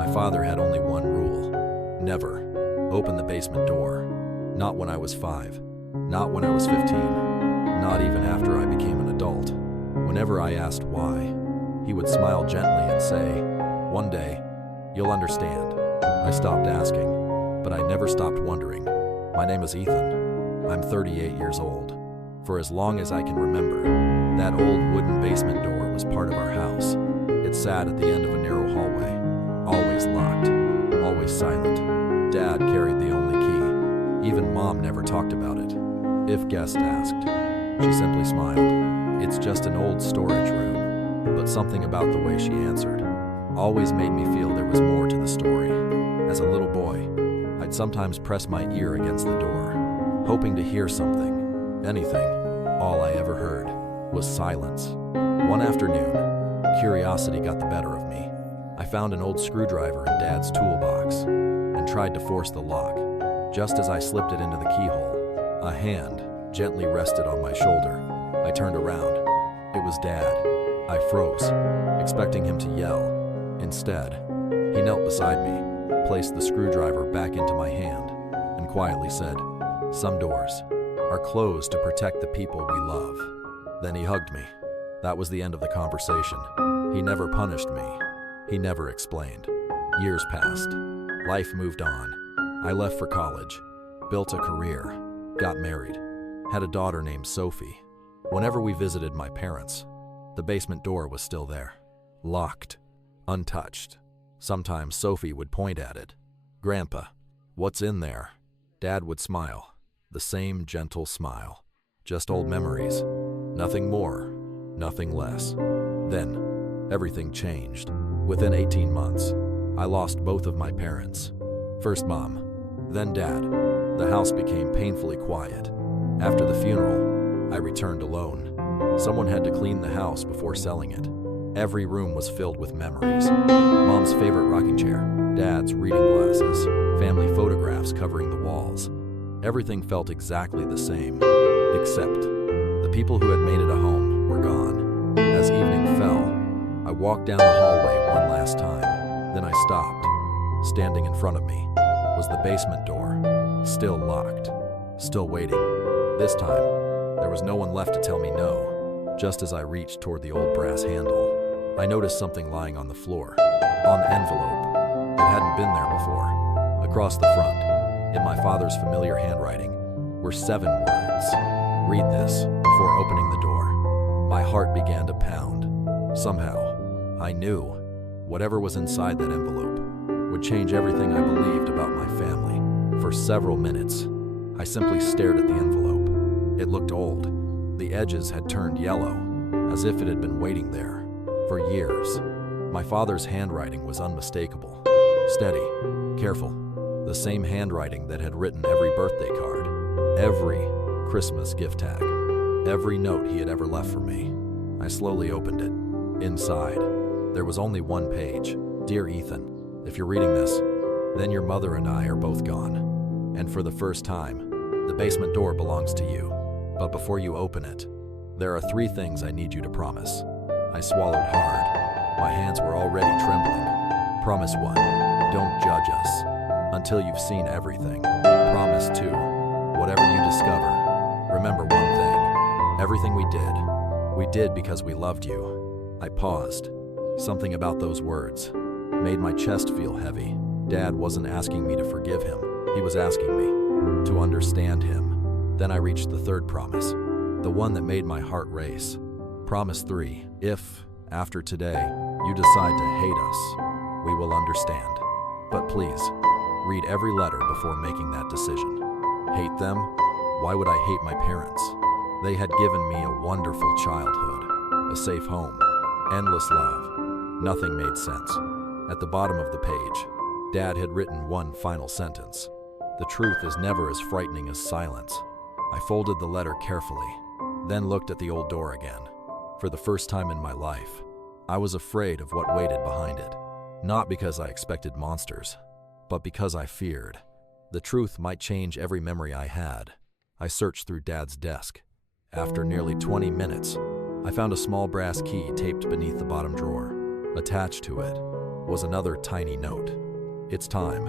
My father had only one rule: never open the basement door. Not when I was 5, not when I was 15, not even after I became an adult. Whenever I asked why, he would smile gently and say, "One day, you'll understand." I stopped asking, but I never stopped wondering. My name is Ethan. I'm 38 years old. For as long as I can remember, that old wooden basement door was part of our house. It sat at the end of a narrow hallway, always locked, always silent. Dad carried the only key. Even Mom never talked about it. If guests asked, she simply smiled. "It's just an old storage room." But something about the way she answered always made me feel there was more to the story. As a little boy, I'd sometimes press my ear against the door, hoping to hear something, anything. All I ever heard was silence. One afternoon, curiosity got the better of me. I found an old screwdriver in Dad's toolbox and tried to force the lock. Just as I slipped it into the keyhole, a hand gently rested on my shoulder. I turned around. It was Dad. I froze, expecting him to yell. Instead, he knelt beside me, placed the screwdriver back into my hand, and quietly said, "Some doors are closed to protect the people we love." Then he hugged me. That was the end of the conversation. He never punished me. He never explained. Years passed. Life moved on. I left for college, built a career, got married, had a daughter named Sophie. Whenever we visited my parents, the basement door was still there, locked, untouched. Sometimes Sophie would point at it. "Grandpa, what's in there?" Dad would smile, the same gentle smile. Just old memories. Nothing more, nothing less. Then, everything changed. Within 18 months, I lost both of my parents. First Mom, then Dad. The house became painfully quiet. After the funeral, I returned alone. Someone had to clean the house before selling it. Every room was filled with memories. Mom's favorite rocking chair, Dad's reading glasses, family photographs covering the walls. Everything felt exactly the same, except the people who had made it a home were gone. As evening fell, I walked down the hallway one last time. Then I stopped. Standing in front of me was the basement door, still locked, still waiting. This time, there was no one left to tell me no. Just as I reached toward the old brass handle, I noticed something lying on the floor. On the envelope. It hadn't been there before. Across the front, in my father's familiar handwriting, were 7 words. "Read this before opening the door." My heart began to pound. Somehow, I knew whatever was inside that envelope would change everything I believed about my family. For several minutes, I simply stared at the envelope. It looked old. The edges had turned yellow, as if it had been waiting there for years. My father's handwriting was unmistakable. Steady, careful, the same handwriting that had written every birthday card, every Christmas gift tag, every note he had ever left for me. I slowly opened it. Inside, there was only one page. "Dear Ethan, if you're reading this, then your mother and I are both gone. And for the first time, the basement door belongs to you. But before you open it, there are 3 things I need you to promise." I swallowed hard. My hands were already trembling. Promise 1, don't judge us until you've seen everything. Promise 2, whatever you discover, remember one thing. Everything we did because we loved you. I paused. Something about those words made my chest feel heavy. Dad wasn't asking me to forgive him. He was asking me to understand him. Then I reached the 3rd promise, the one that made my heart race. Promise 3, if, after today, you decide to hate us, we will understand. But please, read every letter before making that decision. Hate them? Why would I hate my parents? They had given me a wonderful childhood, a safe home, endless love. Nothing made sense. At the bottom of the page, Dad had written one final sentence. "The truth is never as frightening as silence." I folded the letter carefully, then looked at the old door again. For the first time in my life, I was afraid of what waited behind it. Not because I expected monsters, but because I feared. The truth might change every memory I had. I searched through Dad's desk. After nearly 20 minutes, I found a small brass key taped beneath the bottom drawer. Attached to it was another tiny note. It's time.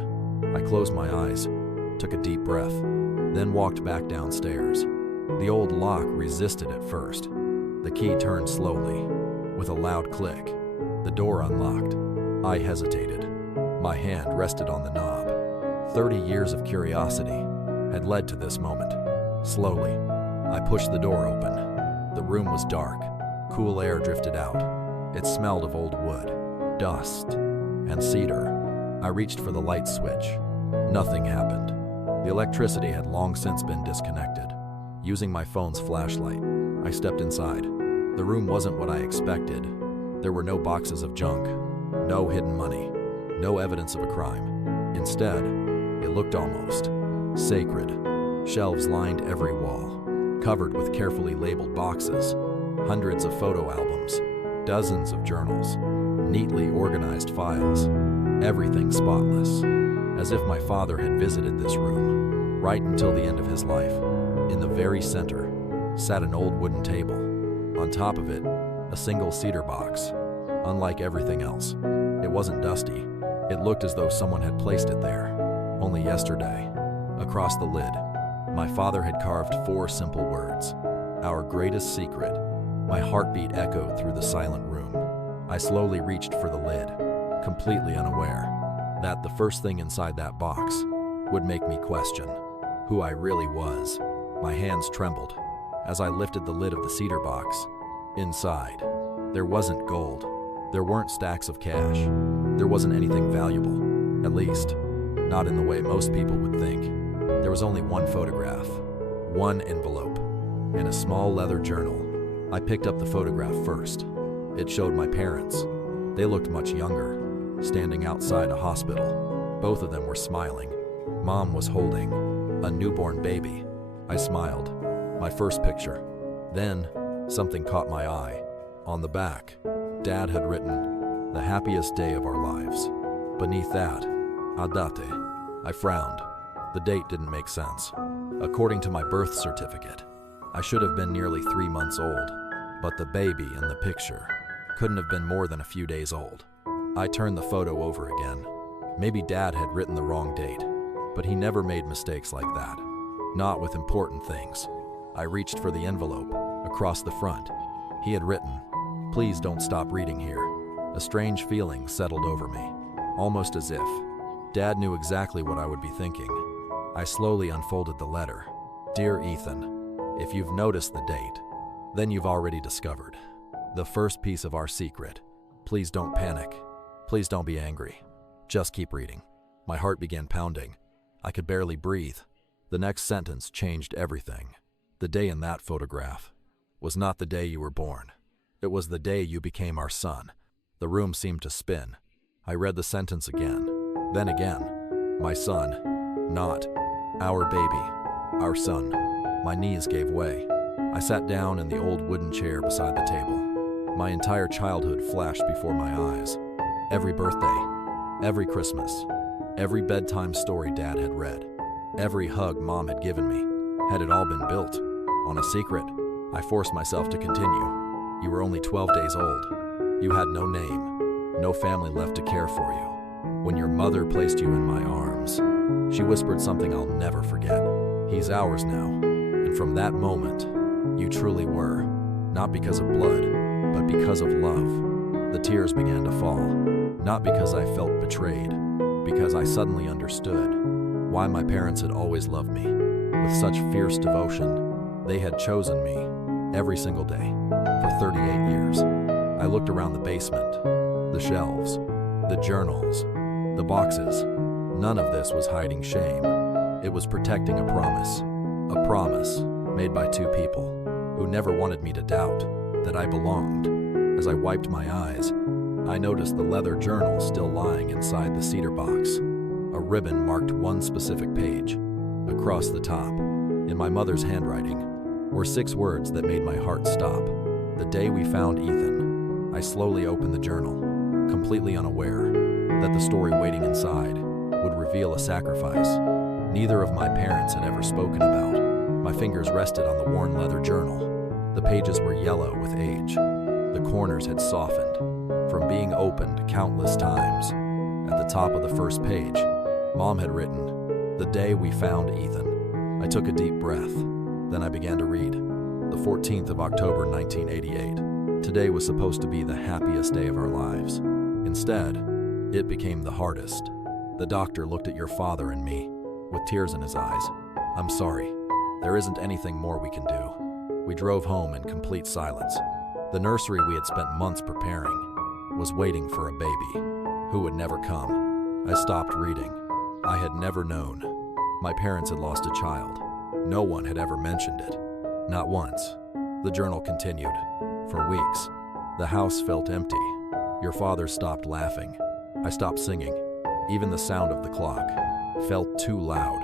I closed my eyes, took a deep breath, then walked back downstairs. The old lock resisted at first. The key turned slowly. With a loud click, the door unlocked. I hesitated. My hand rested on the knob. 30 years of curiosity had led to this moment. Slowly, I pushed the door open. The room was dark. Cool air drifted out. It smelled of old wood, dust, and cedar. I reached for the light switch. Nothing happened. The electricity had long since been disconnected. Using my phone's flashlight, I stepped inside. The room wasn't what I expected. There were no boxes of junk, no hidden money, no evidence of a crime. Instead, it looked almost sacred. Shelves lined every wall, covered with carefully labeled boxes, hundreds of photo albums, dozens of journals, neatly organized files, everything spotless, as if my father had visited this room. Right until the end of his life, in the very center, sat an old wooden table. On top of it, a single cedar box. Unlike everything else, it wasn't dusty. It looked as though someone had placed it there. Only yesterday, across the lid, my father had carved 4 simple words: "Our greatest secret." My heartbeat echoed through the silent room. I slowly reached for the lid, completely unaware that the first thing inside that box would make me question who I really was. My hands trembled as I lifted the lid of the cedar box. Inside, there wasn't gold. There weren't stacks of cash. There wasn't anything valuable, at least, not in the way most people would think. There was only one photograph, one envelope, and a small leather journal. I picked up the photograph first. It showed my parents. They looked much younger, standing outside a hospital. Both of them were smiling. Mom was holding a newborn baby. I smiled. My first picture. Then, something caught my eye. On the back, Dad had written, "The happiest day of our lives." Beneath that, "Adate." I frowned. The date didn't make sense. According to my birth certificate, I should have been nearly 3 months old, but the baby in the picture couldn't have been more than a few days old. I turned the photo over again. Maybe Dad had written the wrong date, but he never made mistakes like that. Not with important things. I reached for the envelope, across the front. He had written, "Please don't stop reading here." A strange feeling settled over me, almost as if Dad knew exactly what I would be thinking. I slowly unfolded the letter. "Dear Ethan, if you've noticed the date, then you've already discovered the first piece of our secret. Please don't panic. Please don't be angry. Just keep reading." My heart began pounding. I could barely breathe. The next sentence changed everything. "The day in that photograph was not the day you were born. It was the day you became our son." The room seemed to spin. I read the sentence again, then again. "My son, not our baby, our son." My knees gave way. I sat down in the old wooden chair beside the table. My entire childhood flashed before my eyes. Every birthday, every Christmas, every bedtime story Dad had read, every hug Mom had given me. Had it all been built on a secret? I forced myself to continue. "You were only 12 days old. You had no name, no family left to care for you. When your mother placed you in my arms, she whispered something I'll never forget. He's ours now." And from that moment, you truly were, not because of blood, but because of love. The tears began to fall, not because I felt betrayed, because I suddenly understood why my parents had always loved me. With such fierce devotion, they had chosen me every single day for 38 years. I looked around the basement, the shelves, the journals, the boxes. None of this was hiding shame. It was protecting a promise made by 2 people who never wanted me to doubt that I belonged. As I wiped my eyes, I noticed the leather journal still lying inside the cedar box. A ribbon marked one specific page. Across the top, in my mother's handwriting, were 6 words that made my heart stop. "The day we found Ethan." I slowly opened the journal, completely unaware that the story waiting inside would reveal a sacrifice neither of my parents had ever spoken about. My fingers rested on the worn leather journal. The pages were yellow with age. The corners had softened, from being opened countless times. At the top of the first page, Mom had written, "The day we found Ethan." I took a deep breath. Then I began to read. The 14th of October, 1988. Today was supposed to be the happiest day of our lives. Instead, it became the hardest. The doctor looked at your father and me, with tears in his eyes. "I'm sorry. There isn't anything more we can do." We drove home in complete silence. The nursery we had spent months preparing was waiting for a baby who would never come. I stopped reading. I had never known. My parents had lost a child. No one had ever mentioned it. Not once. The journal continued. For weeks, the house felt empty. Your father stopped laughing. I stopped singing. Even the sound of the clock felt too loud.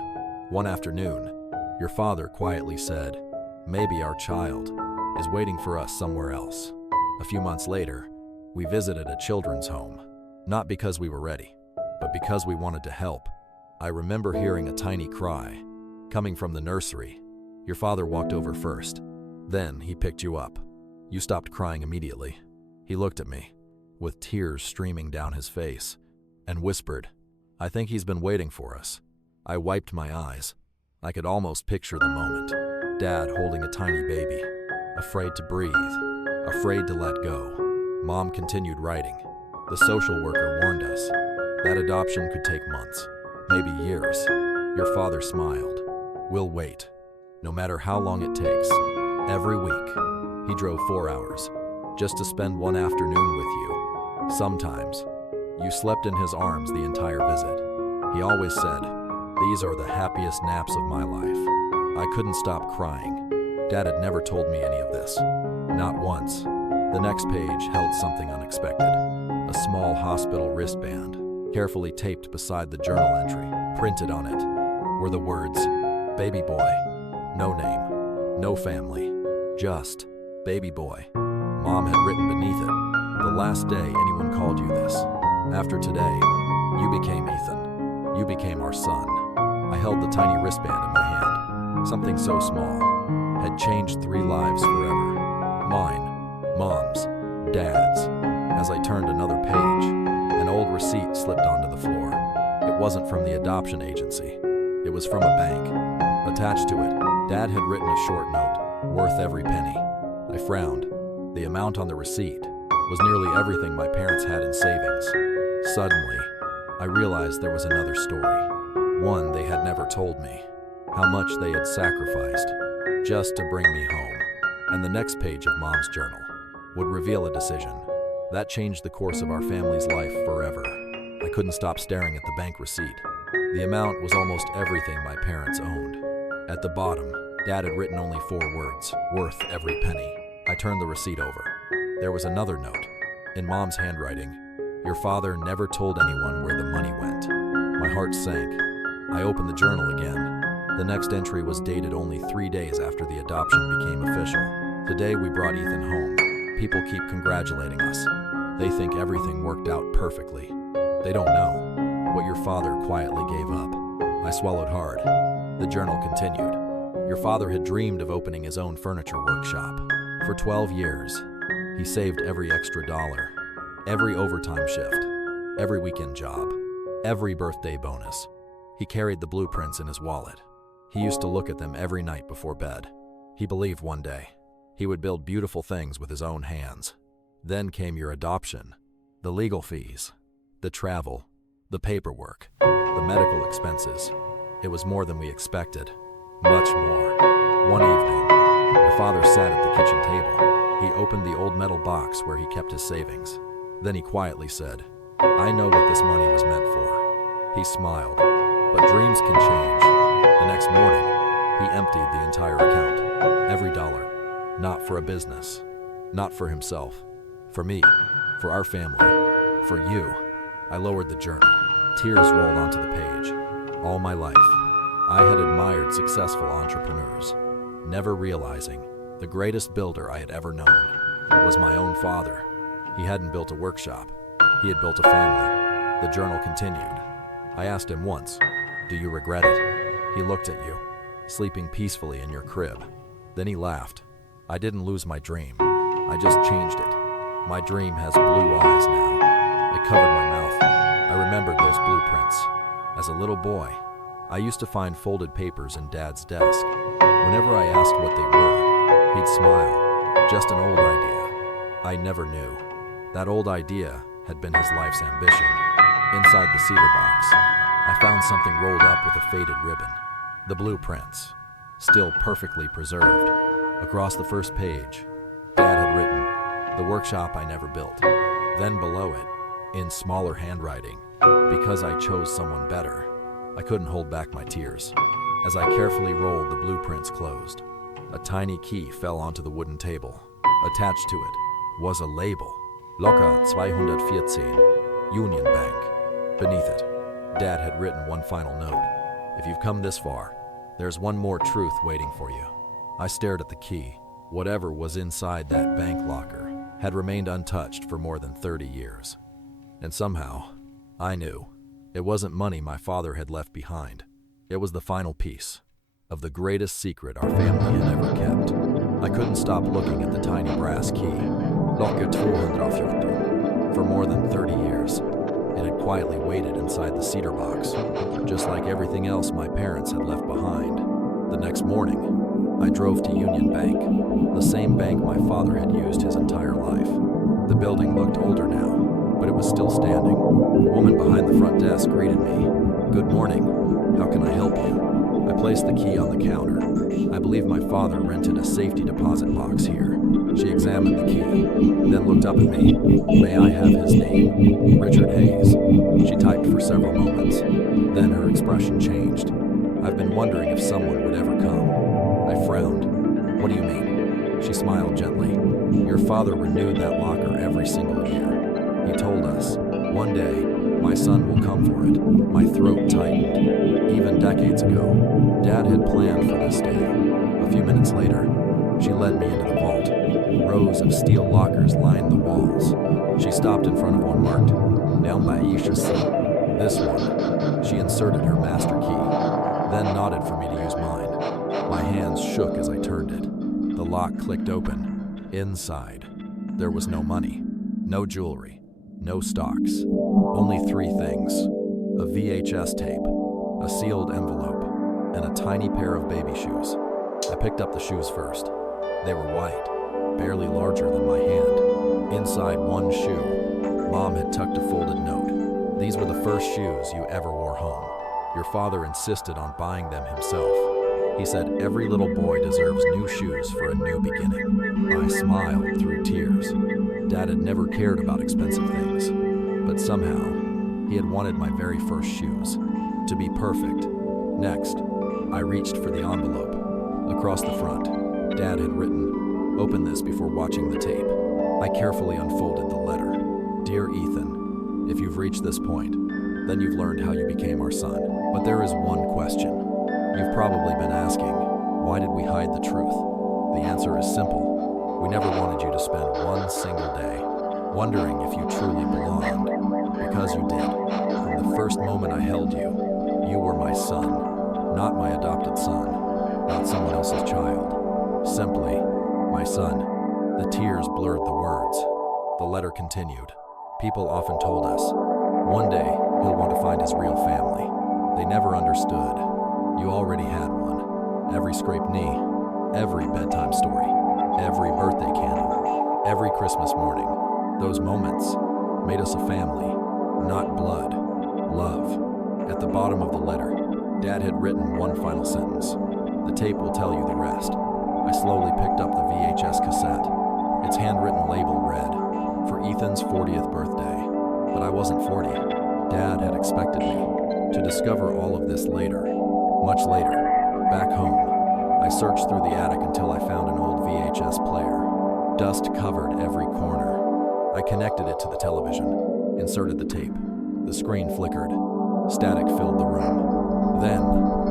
One afternoon, your father quietly said, "Maybe our child is waiting for us somewhere else." A few months later, we visited a children's home. Not because we were ready, but because we wanted to help. I remember hearing a tiny cry coming from the nursery. Your father walked over first. Then he picked you up. You stopped crying immediately. He looked at me, with tears streaming down his face, and whispered, "I think he's been waiting for us." I wiped my eyes. I could almost picture the moment. Dad holding a tiny baby, afraid to breathe, afraid to let go. Mom continued writing. The social worker warned us that adoption could take months, maybe years. Your father smiled. "We'll wait, no matter how long it takes." Every week, he drove 4 hours just to spend one afternoon with you. Sometimes, you slept in his arms the entire visit. He always said, "These are the happiest naps of my life." I couldn't stop crying. Dad had never told me any of this. Not once. The next page held something unexpected. A small hospital wristband, carefully taped beside the journal entry. Printed on it were the words, "Baby boy." No name, no family, just baby boy. Mom had written beneath it, "The last day anyone called you this. After today, you became Ethan. You became our son." I held the tiny wristband in my hand. Something so small had changed 3 lives forever. Mine, Mom's, Dad's. As I turned another page, an old receipt slipped onto the floor. It wasn't from the adoption agency. It was from a bank. Attached to it, Dad had written a short note, "Worth every penny." I frowned. The amount on the receipt was nearly everything my parents had in savings. Suddenly, I realized there was another story. One they had never told me. How much they had sacrificed just to bring me home. And the next page of Mom's journal would reveal a decision that changed the course of our family's life forever. I couldn't stop staring at the bank receipt. The amount was almost everything my parents owned. At the bottom, Dad had written only 4 words, "Worth every penny." I turned the receipt over. There was another note, in Mom's handwriting. "Your father never told anyone where the money went." My heart sank. I opened the journal again. The next entry was dated only 3 days after the adoption became official. "Today we brought Ethan home. People keep congratulating us. They think everything worked out perfectly. They don't know what your father quietly gave up." I swallowed hard. The journal continued. "Your father had dreamed of opening his own furniture workshop. For 12 years, he saved every extra dollar, every overtime shift, every weekend job, every birthday bonus. He carried the blueprints in his wallet. He used to look at them every night before bed. He believed one day he would build beautiful things with his own hands. Then came your adoption, the legal fees, the travel, the paperwork, the medical expenses. It was more than we expected, much more." One evening, your father sat at the kitchen table. He opened the old metal box where he kept his savings. Then he quietly said, "I know what this money was meant for." He smiled, but dreams can change. The next morning, he emptied the entire account, every dollar. Not for a business, not for himself, for me, for our family, for you. I lowered the journal. Tears rolled onto the page. All my life, I had admired successful entrepreneurs, never realizing the greatest builder I had ever known was my own father. He hadn't built a workshop. He had built a family. The journal continued. I asked him once, "Do you regret it?" He looked at you, sleeping peacefully in your crib. Then he laughed. "I didn't lose my dream. I just changed it." My dream has blue eyes now. I covered my mouth. I remembered those blueprints. As a little boy, I used to find folded papers in Dad's desk. Whenever I asked what they were, he'd smile. Just an old idea. I never knew. That old idea had been his life's ambition. Inside the cedar box, I found something rolled up with a faded ribbon. The blueprints, still perfectly preserved. Across the first page, Dad had written, "The workshop I never built." Then below it, in smaller handwriting, "Because I chose someone better." I couldn't hold back my tears. As I carefully rolled the blueprints closed, a tiny key fell onto the wooden table. Attached to it was a label, Locker 214, Union Bank. Beneath it, Dad had written one final note. "If you've come this far, there's one more truth waiting for you." I stared at the key. Whatever was inside that bank locker had remained untouched for more than 30 years. And somehow, I knew it wasn't money my father had left behind. It was the final piece of the greatest secret our family had ever kept. I couldn't stop looking at the tiny brass key, Locker 214, for more than 30 years. It had quietly waited inside the cedar box, just like everything else my parents had left behind. The next morning, I drove to Union Bank, the same bank my father had used his entire life. The building looked older now, but it was still standing. A woman behind the front desk greeted me. "Good morning. How can I help you?" I placed the key on the counter. I believe my father rented a safety deposit box here. She examined the key, then looked up at me. "May I have his name?" "Richard Hayes." She typed for several moments. Then her expression changed. "I've been wondering if someone would ever come." I frowned. "What do you mean?" She smiled gently. "Your father renewed that locker every single year. He told us, one day, my son will come for it." My throat tightened. Even decades ago, Dad had planned for this day. A few minutes later, she led me into the vault. Rows of steel lockers lined the walls. She stopped in front of one marked, "Down by Aisha's seat." "This one." She inserted her master key, then nodded for me to use mine. My hands shook as I turned it. The lock clicked open. Inside, there was no money, no jewelry, no stocks. Only three things: a VHS tape, a sealed envelope, and a tiny pair of baby shoes. I picked up the shoes first. They were white, barely larger than my hand. Inside one shoe, Mom had tucked a folded note. "These were the first shoes you ever wore home. Your father insisted on buying them himself. He said every little boy deserves new shoes for a new beginning." I smiled through tears. Dad had never cared about expensive things, but somehow, he had wanted my very first shoes to be perfect. Next, I reached for the envelope. Across the front, Dad had written, "Open this before watching the tape." I carefully unfolded the letter. "Dear Ethan, if you've reached this point, then you've learned how you became our son. But there is one question. You've probably been asking, why did we hide the truth? The answer is simple. We never wanted you to spend one single day wondering if you truly belonged, because you did. From the first moment I held you, you were my son, not my adopted son, not someone else's child. Simply, my son." The tears blurred the words. The letter continued. "People often told us, one day he'll want to find his real family. They never understood. You already had one. Every scraped knee, every bedtime story, every birthday candle, every Christmas morning. Those moments made us a family, not blood, love." At the bottom of the letter, Dad had written one final sentence. "The tape will tell you the rest." I slowly picked up the VHS cassette. Its handwritten label read, "For Ethan's 40th birthday." But I wasn't 40. Dad had expected me to discover all of this later. Much later, back home, I searched through the attic until I found an old VHS player. Dust covered every corner. I connected it to the television, inserted the tape. The screen flickered. Static filled the room. Then,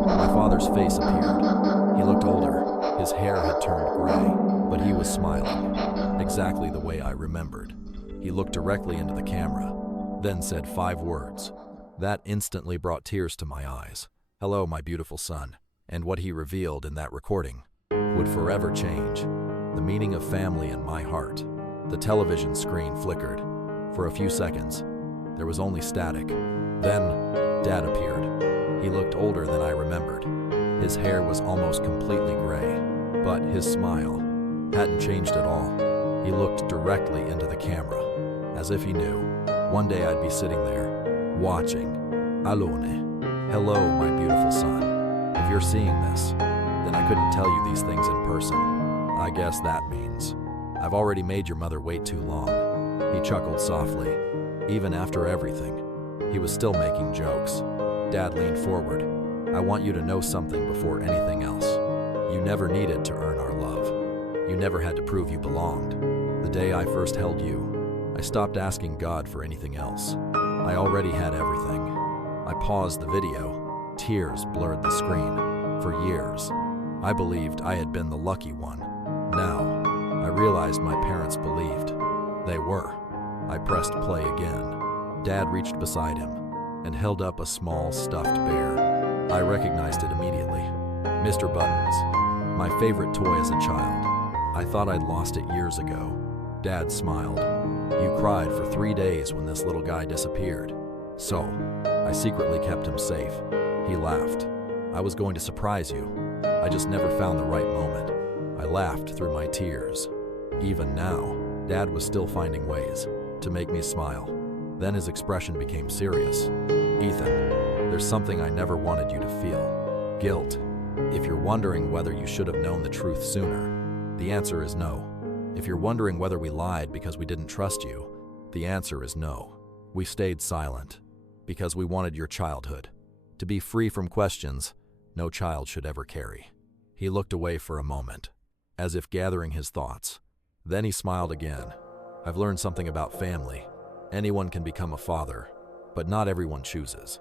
my father's face appeared. He looked older. His hair had turned gray, but he was smiling, exactly the way I remembered. He looked directly into the camera, then said 5 words. That instantly brought tears to my eyes. "Hello, my beautiful son." And what he revealed in that recording would forever change the meaning of family in my heart. The television screen flickered. For a few seconds, there was only static. Then, Dad appeared. He looked older than I remembered. His hair was almost completely gray, but his smile hadn't changed at all. He looked directly into the camera, as if he knew one day I'd be sitting there, watching. Alone. Hello, my beautiful son. If you're seeing this, then I couldn't tell you these things in person. I guess that means I've already made your mother wait too long. He chuckled softly. Even after everything, he was still making jokes. Dad leaned forward. I want you to know something before anything else. You never needed to earn our love. You never had to prove you belonged. The day I first held you, I stopped asking God for anything else. I already had everything. I paused the video. Tears blurred the screen. For years, I believed I had been the lucky one. Now, I realized my parents believed. They were. I pressed play again. Dad reached beside him and held up a small stuffed bear. I recognized it immediately. Mr. Buttons, my favorite toy as a child. I thought I'd lost it years ago. Dad smiled. You cried for 3 days when this little guy disappeared. So, I secretly kept him safe. He laughed. I was going to surprise you. I just never found the right moment. I laughed through my tears. Even now, Dad was still finding ways to make me smile. Then his expression became serious. Ethan, there's something I never wanted you to feel. Guilt. If you're wondering whether you should have known the truth sooner, the answer is no. If you're wondering whether we lied because we didn't trust you, the answer is no. We stayed silent because we wanted your childhood to be free from questions no child should ever carry. He looked away for a moment, as if gathering his thoughts. Then he smiled again. I've learned something about family. Anyone can become a father, but not everyone chooses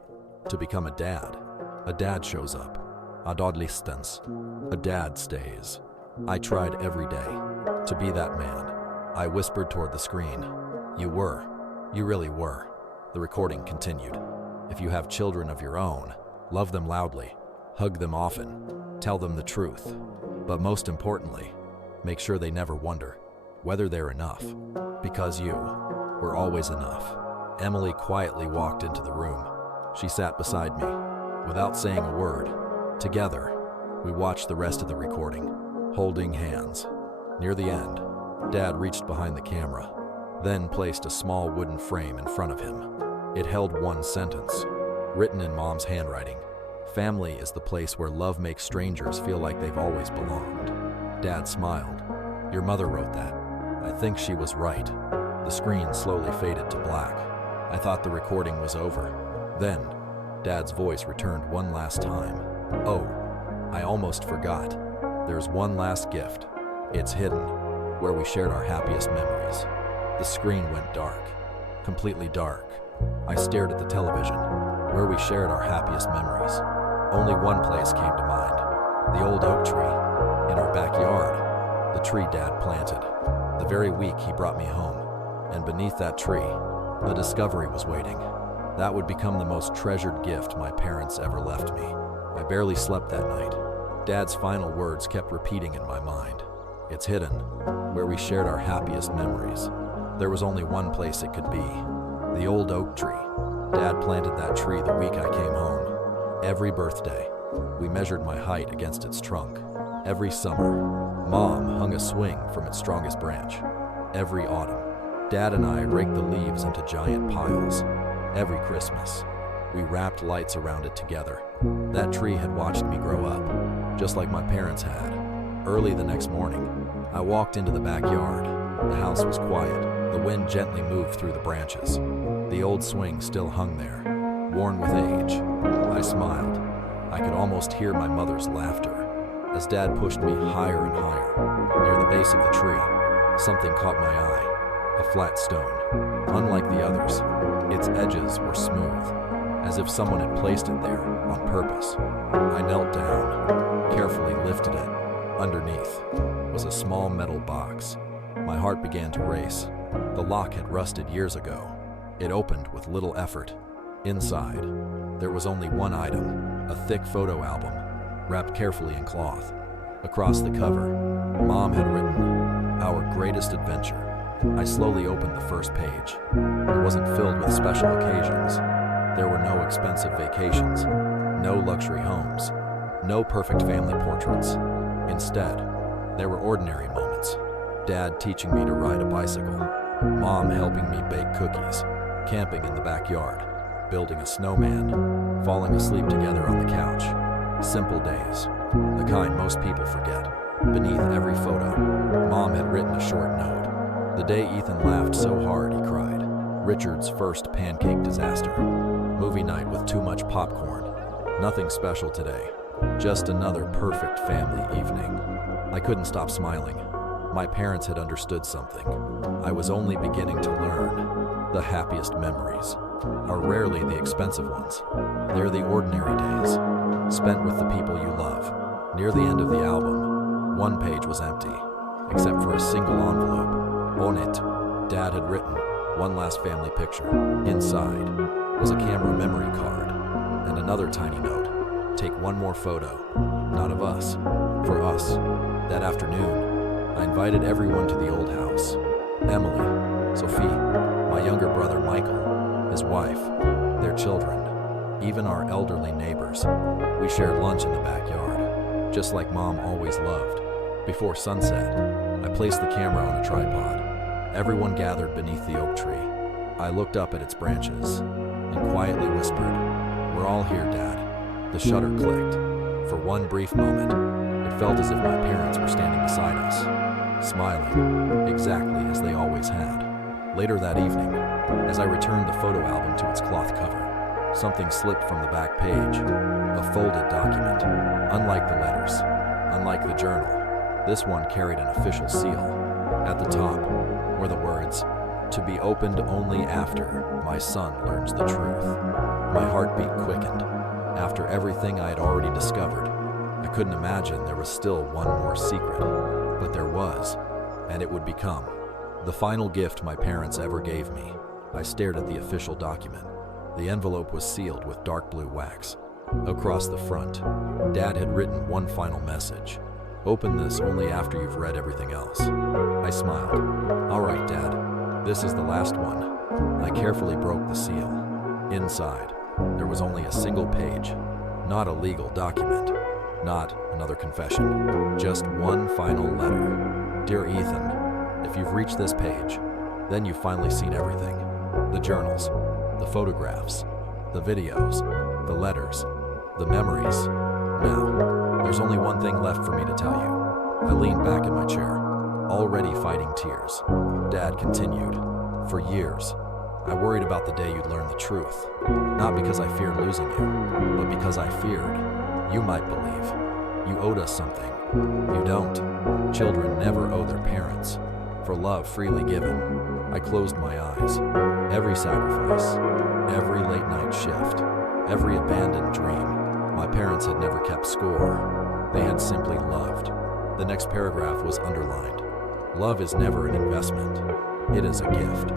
to become a dad. A dad shows up. A dad listens. A dad stays. I tried every day to be that man. I whispered toward the screen. You were. You really were. The recording continued. If you have children of your own, love them loudly. Hug them often. Tell them the truth. But most importantly, make sure they never wonder whether they're enough. Because you were always enough. Emily quietly walked into the room. She sat beside me, without saying a word. Together, we watched the rest of the recording, holding hands. Near the end, Dad reached behind the camera, then placed a small wooden frame in front of him. It held one sentence, written in Mom's handwriting. Family is the place where love makes strangers feel like they've always belonged. Dad smiled. Your mother wrote that. I think she was right. The screen slowly faded to black. I thought the recording was over. Then, Dad's voice returned one last time. Oh, I almost forgot. There's one last gift. It's hidden, where we shared our happiest memories. The screen went dark, completely dark. I stared at the television, where we shared our happiest memories. Only one place came to mind. The old oak tree, in our backyard. The tree Dad planted, the very week he brought me home. And beneath that tree, a discovery was waiting. That would become the most treasured gift my parents ever left me. I barely slept that night. Dad's final words kept repeating in my mind. It's hidden, where we shared our happiest memories. There was only one place it could be. The old oak tree. Dad planted that tree the week I came home. Every birthday, we measured my height against its trunk. Every summer, Mom hung a swing from its strongest branch. Every autumn, Dad and I raked the leaves into giant piles. Every Christmas, we wrapped lights around it together. That tree had watched me grow up, just like my parents had. Early the next morning, I walked into the backyard. The house was quiet. The wind gently moved through the branches. The old swing still hung there, worn with age. I smiled. I could almost hear my mother's laughter as Dad pushed me higher and higher. Near the base of the tree, something caught my eye. A flat stone. Unlike the others, its edges were smooth, as if someone had placed it there on purpose. I knelt down, carefully lifted it. Underneath was a small metal box. My heart began to race. The lock had rusted years ago. It opened with little effort. Inside, there was only one item, a thick photo album, wrapped carefully in cloth. Across the cover, Mom had written, "Our greatest adventure." I slowly opened the first page. It wasn't filled with special occasions. There were no expensive vacations, no luxury homes, no perfect family portraits. Instead, there were ordinary moments. Dad teaching me to ride a bicycle, Mom helping me bake cookies, camping in the backyard, building a snowman, falling asleep together on the couch. Simple days, the kind most people forget. Beneath every photo, Mom had written a short note. The day Ethan laughed so hard he cried. Richard's first pancake disaster. Movie night with too much popcorn. Nothing special today. Just another perfect family evening. I couldn't stop smiling. My parents had understood something. I was only beginning to learn. The happiest memories are rarely the expensive ones. They're the ordinary days, spent with the people you love. Near the end of the album, one page was empty, except for a single envelope. On it, Dad had written, "One last family picture." Inside was a camera memory card and another tiny note. "Take one more photo, not of us, for us." That afternoon, I invited everyone to the old house. Emily, Sophie, my younger brother Michael, his wife, their children, even our elderly neighbors. We shared lunch in the backyard, just like Mom always loved. Before sunset, I placed the camera on a tripod. Everyone gathered beneath the oak tree. I looked up at its branches and quietly whispered, "We're all here, Dad." The shutter clicked. For one brief moment, it felt as if my parents were standing beside us, smiling, exactly as they always had. Later that evening, as I returned the photo album to its cloth cover, something slipped from the back page, a folded document. Unlike the letters, unlike the journal, this one carried an official seal. At the top were the words, "To be opened only after my son learns the truth." My heartbeat quickened. After everything I had already discovered, I couldn't imagine there was still one more secret, but there was, and it would become the final gift my parents ever gave me. I stared at the official document. The envelope was sealed with dark blue wax. Across the front, Dad had written one final message. "Open this only after you've read everything else." I smiled. "All right, Dad, this is the last one." I carefully broke the seal. Inside, there was only a single page, not a legal document, not another confession, just one final letter. "Dear Ethan, if you've reached this page, then you've finally seen everything. The journals, the photographs, the videos, the letters, the memories. Now, there's only one thing left for me to tell you." I leaned back in my chair, already fighting tears. Dad continued, "For years, I worried about the day you'd learn the truth. Not because I feared losing you, but because I feared you might believe you owed us something. You don't. Children never owe their parents for love freely given." I closed my eyes. Every sacrifice, every late night shift, every abandoned dream, my parents had never kept score. They had simply loved. The next paragraph was underlined. "Love is never an investment. It is a gift.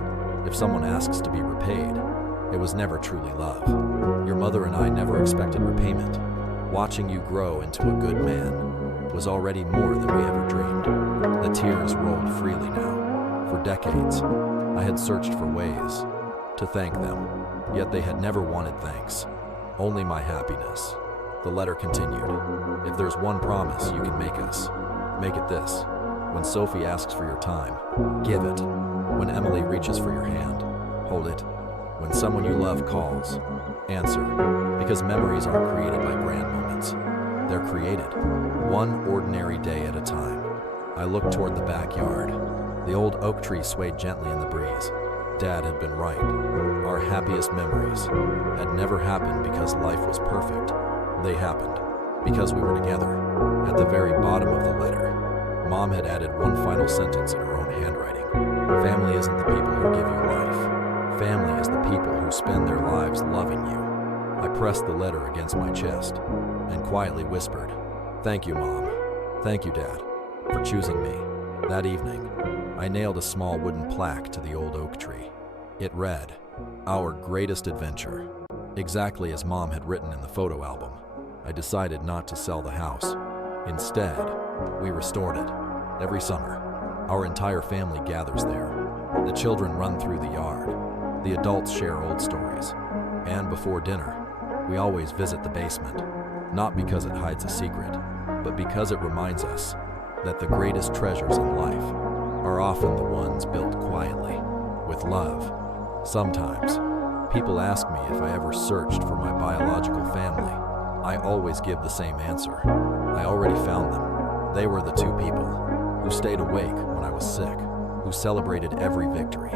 If someone asks to be repaid, it was never truly love. Your mother and I never expected repayment. Watching you grow into a good man was already more than we ever dreamed." The tears rolled freely now. For decades, I had searched for ways to thank them, yet they had never wanted thanks, only my happiness. The letter continued, "If there's one promise you can make us, make it this. When Sophie asks for your time, give it. When Emily reaches for your hand, hold it. When someone you love calls, answer. Because memories aren't created by grand moments. They're created one ordinary day at a time." I looked toward the backyard. The old oak tree swayed gently in the breeze. Dad had been right. Our happiest memories had never happened because life was perfect. They happened because we were together. At the very bottom of the letter, Mom had added one final sentence in her own handwriting. "Family isn't the people who give you life. Family is the people who spend their lives loving you." I pressed the letter against my chest and quietly whispered, "Thank you, Mom. Thank you, Dad, for choosing me." That evening, I nailed a small wooden plaque to the old oak tree. It read, "Our greatest adventure." Exactly as Mom had written in the photo album. I decided not to sell the house. Instead, we restored it. Every summer, our entire family gathers there. The children run through the yard. The adults share old stories. And before dinner, we always visit the basement, not because it hides a secret, but because it reminds us that the greatest treasures in life are often the ones built quietly, with love. Sometimes, people ask me if I ever searched for my biological family. I always give the same answer. I already found them. They were the two people who stayed awake when I was sick, who celebrated every victory,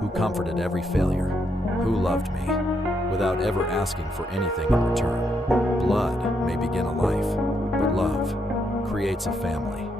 who comforted every failure, who loved me without ever asking for anything in return. Blood may begin a life, but love creates a family.